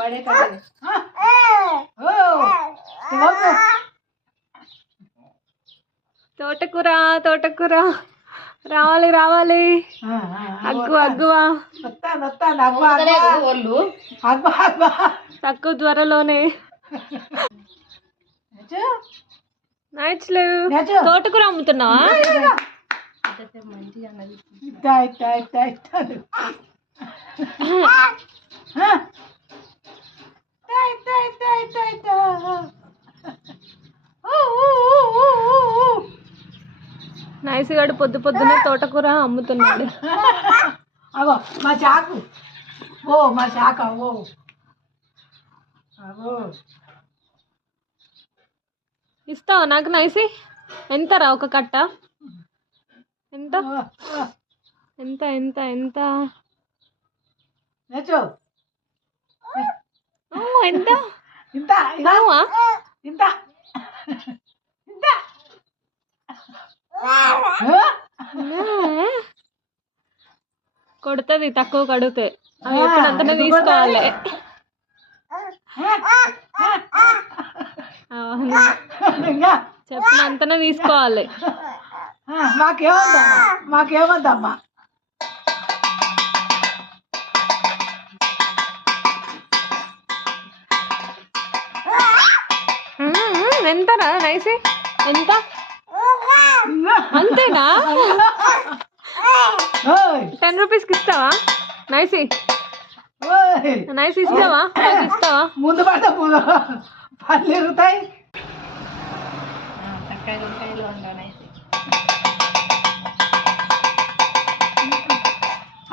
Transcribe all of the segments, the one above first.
बड़े कर తోటకూర తోటకూర రావాలి రావాలి అగ్గు అగ్గువా తక్కువ త్వరలోనే నైట్స్లేవు తోటకూర అమ్ముతున్నావా నైస్ గాడు పొద్దు పొద్దునే తోటకూర అమ్ముతున్నాడు అగో మా చాకు ఓ మా చాక ఓ అగో ఇస్తావా నాకు నైసి ఎంతరా ఒక కట్ట ఎంత ఎంత ఎంత ఎంత నేచో ఎంత ఇంత ఇంత ఇంత కొడుతుంది తక్కువ కడిగితే అవి ఎప్పుడంతనే తీసుకోవాలి చెప్పినంతనే తీసుకోవాలి మాకేమొద్దమ్మా ఎంతరా నైసి ఎంత అంతేనా 10 రూపీస్కి ఇస్తావా నైసి నైస్ ఇస్తావా ఇస్తావా ముందు పడ్డ పళ్ళు ఎరుగుతాయి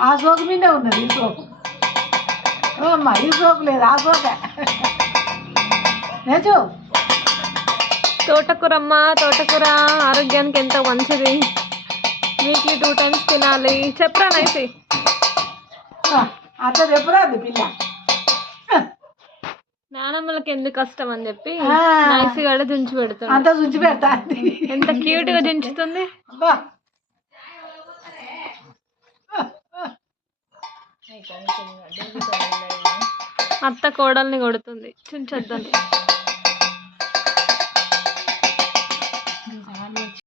ఆ సోకు మీదే ఉన్నది ఈ సోకు అమ్మా ఈ సోకు లేదు ఆ సోక నేచు తోటకూరమ్మ తోటకూర ఆరోగ్యానికి ఎంతో మంచిది వీక్లీ 2 times తినాలి చెప్పరా నైసి అట్లా చెప్పరాదు పిల్ల నానమ్మలకి ఎందుకు కష్టం అని చెప్పి నైసి గడ దించి పెడుతుంది అంతా చుంచి పెడతా ఎంత క్యూట్ గా దించుతుంది అత్త కోడల్ని కొడుతుంది చుంచొద్దని